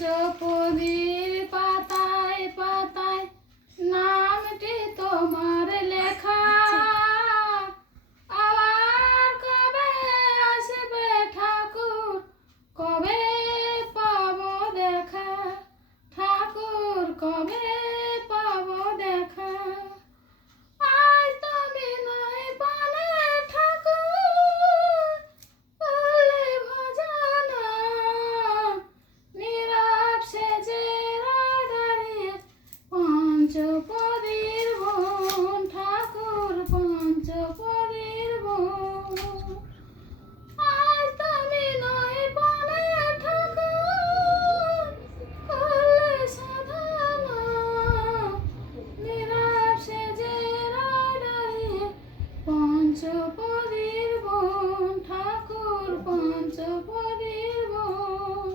পঞ্চপদীর পাতায় পাতায় নামটি তোমার লেখা। আবার কবে আসবে ঠাকুর, কবে পাবো দেখা, ঠাকুর কবে পাবো দেখা। আজ তুমি নাই পানে ঠাকুর, ফুলে ভজানা নীরব সেজে রায় দাঁড়িয়ে পঞ্চপদীর বোন, ঠাকুর পঞ্চপদীর বোন। আজ তুমি নাই পানে ঠাকুর, ফুলে সাধানা নীরব সেজে রায় দাঁড়িয়ে পঞ্চপদীর বোন, ঠাকুর পঞ্চপদীর বোন।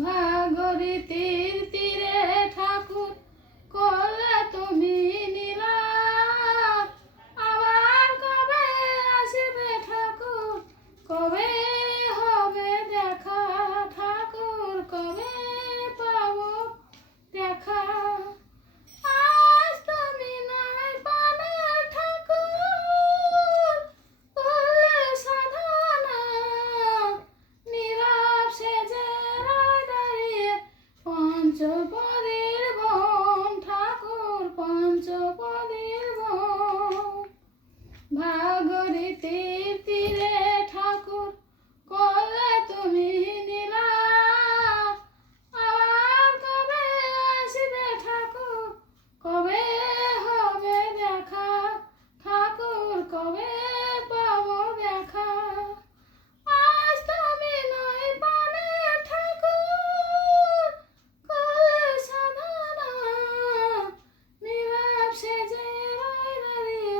ভাগীরথীর তীরে ঠাকুর করলে তুমি নীলাপ। আবার কবে আসবে ঠাকুর, কবে হবে দেখা, ঠাকুর কবে পাবো দেখা। আজ তুমি নাই পানে ঠাকুর, ফুলে সাধানা নীরব সেজে রায় দাঁড়িয়ে পঞ্চপদীর বোন, ঠাকুর পঞ্চপদীর বোন। ভাগীরথীর তীরে ঠাকুর করলে তুমি নীলাপ। আবার কবে আসবে ঠাকুর, কবে হবে দেখা, ঠাকুর কবে পাবো দেখা। আজ তুমি নাই পানে ঠাকুর, ফুলে সাধানা নীরব সেজে রায় দাঁড়িয়ে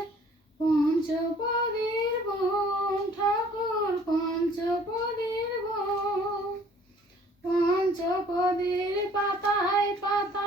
পঞ্চপদীর বোন, ঠাকুর পঞ্চপদীর বোন। পঞ্চপদীর পাতায় পাতায়